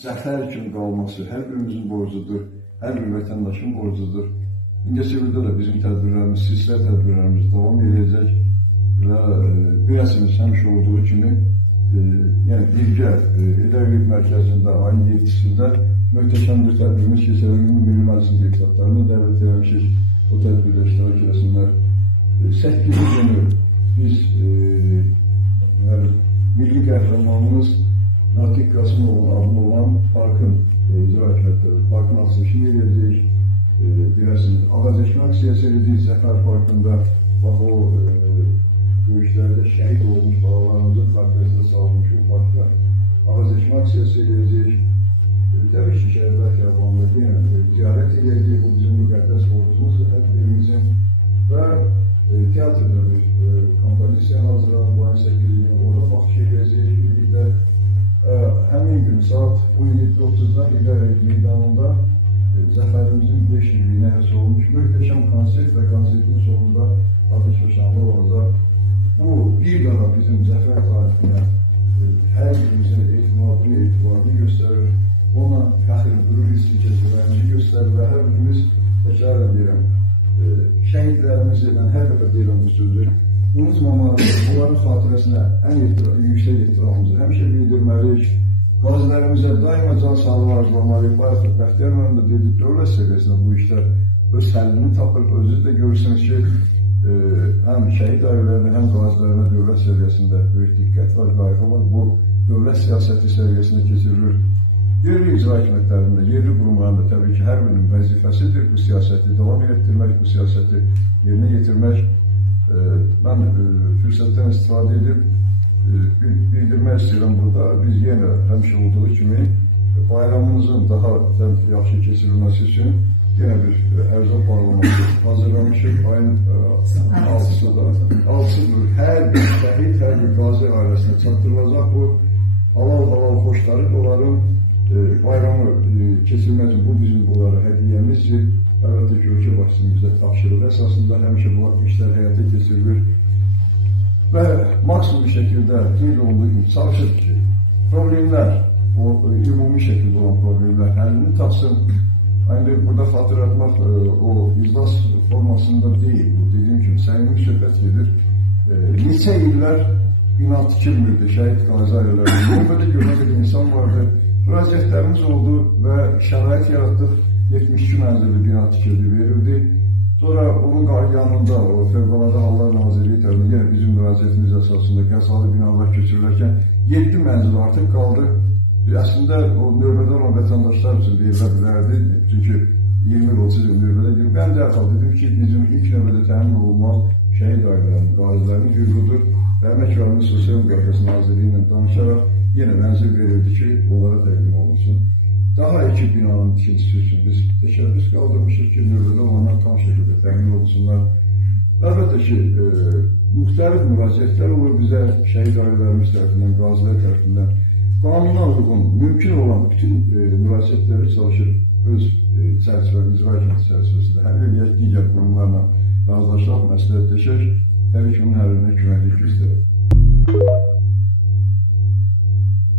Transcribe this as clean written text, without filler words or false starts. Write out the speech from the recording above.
zəfər kimi qalması hər birimizin borcudur, hər bir vətəndaşın borcudur. İngilizcədə də bizim tədbirlərimiz, silsilə tədbirlərimiz davam edəcək və biləsiniz həmişə olduğu kimi yəni birgə İdarəlik Mərkəzində ayın 7-sində möhtəşəm bir tədbirimiz keçirilmiş Milli Məclisin deputatlarını dəvət etmişik. O tədbirdə iştirak etsinlər. 8 günü biz milli qəhrəmanımız Natiq Qasımovun adlı olan parkın icra həkimətləri, parkın açılışını edəcəyik. Bilirsiniz, ağacəşmə aksiyası edəcəyik Zəfər Parkında. Bax o döyüşlərdə şəhid olmuş balalarımızın xatirəsində salınmış o parkda ağacəşmə aksiyası edəcəyik. Təbii ki, şəhidlər xiyabanında yenə ziyarət edəcəyik. Bu bizim müqəddəs borcumuzdur hər birimizin. Və teatrda bir kompozisiya hazırladım bu ayın 8-ci günü. Orada baxış edəcəyik birlikdə. Həmin gün saat 17:30-da İdarəlik Meydanında Zəfərimizin 5 illiyinə həsr olmuş möhtəşəm konsert və konsertin sonunda atış və şanlı olacaq. Bu bir daha bizim Zəfər tarifinə hər birimizin etibarını göstərir. Ona fəxr, qürur hissi keçirməyimizi göstərir və hər birimiz təkrarən deyirəm, şəhidlərimizi, mən hər dəfə deyirəm bu sözü, unutmamalıyıq, onların xatirəsinə ən yüksək ehtiramımızı həmişə bildirməliyik. Qazilərimizə daima can sağlığı arzulamalıyıq. Bayaq Bəxtiyar müəllim də dedi, dövlət səviyyəsində bu işlər öz həllini tapır. Özünüz də görürsünüz ki, həm şəhid ailələrinə, həm qazilərinə dövlət səviyyəsində böyük diqqət var, qayğı var. Bu dövlət siyasəti səviyyəsində keçirilir. Yerli icra həkimətlərində, yerli qurumlarında təbii ki, hər birinin vəzifəsidir bu siyasəti davam etdirmək, bu siyasəti yerinə yetirmək. Mən fürsətdən istifadə edib bildirmək istəyirəm burada. Biz yenə həmişə olduğu kimi bayramımızın daha yaxşı keçirilməsi üçün yenə bir ərzaq bağlaması hazırlamışıq. Ayın 6-da hər bir şəhid, hər bir qazi ailəsinə çatdırılacaq bu halal xoşları onların bayramı keçirmək üçün bu bizim onlara hədiyyəmizdir. Əlbəttə ki, ölkə başçısının bizə tapşırığı əsasında həmişə bu işlər həyata keçirilir. Və maksimum şəkildə qeyd olduğu kimi çalışır ki, problemlər, o ümumi şəkildə olan problemlər həllini tapsın. Ancaq burada xatırlatmaq o iclas formasında deyil. Bu dediyim kimi səmimi söhbət gedir. Neçə illər bina tikilmirdi şəhid qazi ailələrində. Növbədə görmək insan vardı. Müraciətlərimiz oldu və şərait yaratdıq. 72 mənzilli bina tikildi, verildi. Sonra onun yanında o Fövqəladə Hallar Nazirliyi tərəfindən yenə bizim müraciətimiz əsasında qəzalı binalar köçürülərkən 7 mənzil artıq qaldı. Əslində o növbədə olan vətəndaşlar üçün verilə bilərdi. Çünki 20-30 il növbədə deyim. Mən dərhal dedim ki, bizim ilk növbədə təmin olunmaq şəhid ailələrinin, qazilərinin hüququdur. Və Əmək və Sosial Müqəddəs Nazirliyi ilə danışaraq yenə mənzil verildi ki, onlara təqdim olunsun. Daha iki binanın tikintisi üçün biz təşəbbüs qaldırmışıq ki, növbədə olanlar tam şəkildə təmin olsunlar. Əlbəttə ki, müxtəlif müraciətlər olur bizə şəhid ailələrimiz tərəfindən, qazilər tərəfindən. Qanuna uyğun, mümkün olan bütün müraciətləri çalışır öz çərçivə, icra həkimiyyə çərçivəsində həll edək, digər qurumlarla razılaşaq, məsləhətləşək, təbii ki, bunun həllinə köməklik göstərək.